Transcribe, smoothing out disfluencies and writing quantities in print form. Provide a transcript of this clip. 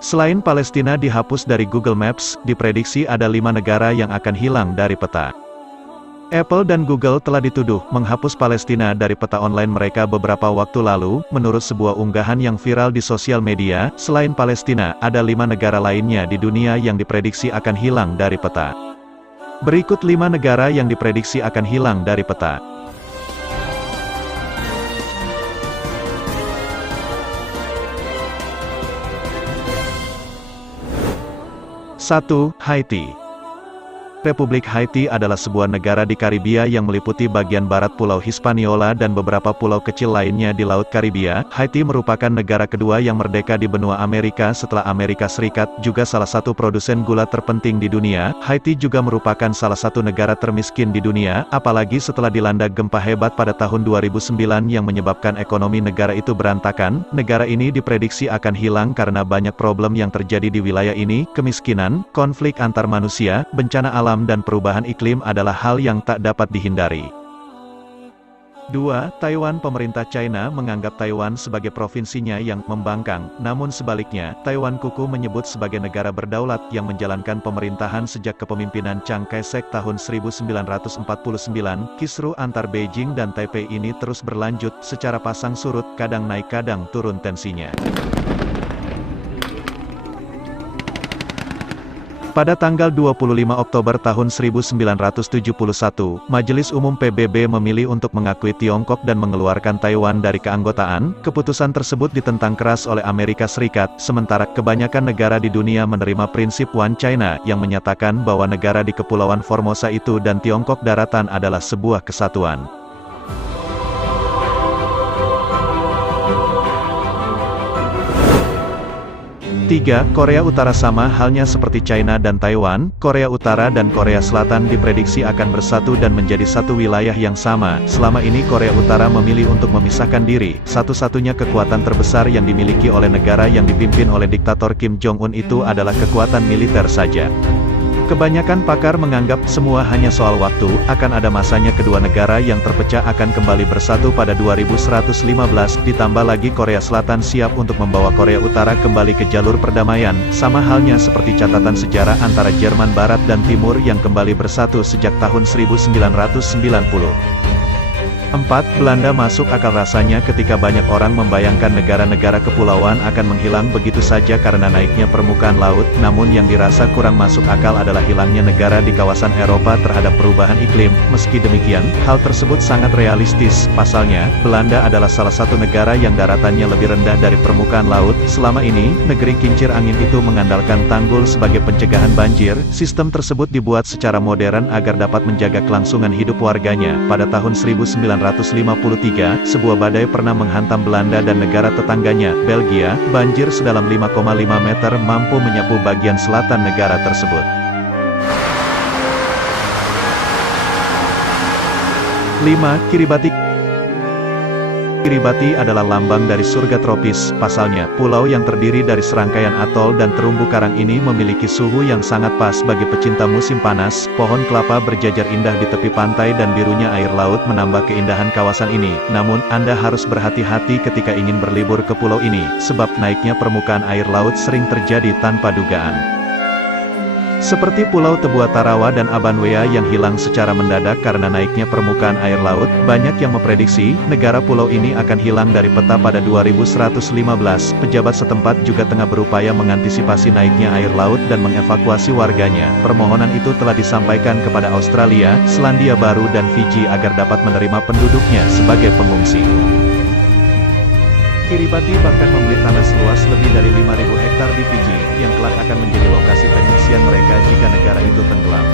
Selain Palestina dihapus dari Google Maps, diprediksi ada 5 negara yang akan hilang dari peta. Apple dan Google telah dituduh menghapus Palestina dari peta online mereka beberapa waktu lalu. Menurut sebuah unggahan yang viral di sosial media, selain Palestina, ada 5 negara lainnya di dunia yang diprediksi akan hilang dari peta. Berikut 5 negara yang diprediksi akan hilang dari peta. 1. Haiti. Republik Haiti adalah sebuah negara di Karibia yang meliputi bagian barat Pulau Hispaniola dan beberapa pulau kecil lainnya di Laut Karibia. Haiti merupakan negara kedua yang merdeka di benua Amerika setelah Amerika Serikat, juga salah satu produsen gula terpenting di dunia. Haiti juga merupakan salah satu negara termiskin di dunia, apalagi setelah dilanda gempa hebat pada tahun 2009 yang menyebabkan ekonomi negara itu berantakan. Negara ini diprediksi akan hilang karena banyak problem yang terjadi di wilayah ini, kemiskinan, konflik antar manusia, bencana alam, dan perubahan iklim adalah hal yang tak dapat dihindari. 2. Taiwan. Pemerintah China menganggap Taiwan sebagai provinsinya yang membangkang, namun sebaliknya, Taiwan kuku menyebut sebagai negara berdaulat yang menjalankan pemerintahan sejak kepemimpinan Chiang Kai-shek tahun 1949. Kisruh antar Beijing dan Taipei ini terus berlanjut, secara pasang surut, kadang naik kadang turun tensinya. Pada tanggal 25 Oktober tahun 1971, Majelis Umum PBB memilih untuk mengakui Tiongkok dan mengeluarkan Taiwan dari keanggotaan. Keputusan tersebut ditentang keras oleh Amerika Serikat, sementara kebanyakan negara di dunia menerima prinsip One China, yang menyatakan bahwa negara di Kepulauan Formosa itu dan Tiongkok daratan adalah sebuah kesatuan. 3. Korea Utara. Sama halnya seperti China dan Taiwan, Korea Utara dan Korea Selatan diprediksi akan bersatu dan menjadi satu wilayah yang sama. Selama ini Korea Utara memilih untuk memisahkan diri. Satu-satunya kekuatan terbesar yang dimiliki oleh negara yang dipimpin oleh diktator Kim Jong-un itu adalah kekuatan militer saja. Kebanyakan pakar menganggap semua hanya soal waktu, akan ada masanya kedua negara yang terpecah akan kembali bersatu pada 2115, ditambah lagi Korea Selatan siap untuk membawa Korea Utara kembali ke jalur perdamaian, sama halnya seperti catatan sejarah antara Jerman Barat dan Timur yang kembali bersatu sejak tahun 1990. 4. Belanda. Masuk akal rasanya ketika banyak orang membayangkan negara-negara kepulauan akan menghilang begitu saja karena naiknya permukaan laut, namun yang dirasa kurang masuk akal adalah hilangnya negara di kawasan Eropa terhadap perubahan iklim. Meski demikian, hal tersebut sangat realistis. Pasalnya, Belanda adalah salah satu negara yang daratannya lebih rendah dari permukaan laut. Selama ini, negeri kincir angin itu mengandalkan tanggul sebagai pencegahan banjir. Sistem tersebut dibuat secara modern agar dapat menjaga kelangsungan hidup warganya. Pada tahun 1953, sebuah badai pernah menghantam Belanda dan negara tetangganya, Belgia. Banjir sedalam 5,5 meter mampu menyapu bagian selatan negara tersebut. 5. Kiribati. Kiribati adalah lambang dari surga tropis. Pasalnya, pulau yang terdiri dari serangkaian atol dan terumbu karang ini memiliki suhu yang sangat pas bagi pecinta musim panas. Pohon kelapa berjajar indah di tepi pantai dan birunya air laut menambah keindahan kawasan ini. Namun, Anda harus berhati-hati ketika ingin berlibur ke pulau ini, sebab naiknya permukaan air laut sering terjadi tanpa dugaan. Seperti Pulau Tebua Tarawa dan Abanwea yang hilang secara mendadak karena naiknya permukaan air laut, banyak yang memprediksi negara pulau ini akan hilang dari peta pada 2115. Pejabat setempat juga tengah berupaya mengantisipasi naiknya air laut dan mengevakuasi warganya. Permohonan itu telah disampaikan kepada Australia, Selandia Baru dan Fiji agar dapat menerima penduduknya sebagai pengungsi. Kiribati bahkan membeli tanah seluas lebih dari 5.000 hektar di Fiji, yang kelak akan menjadi lokasi pengungsian mereka jika negara itu tenggelam.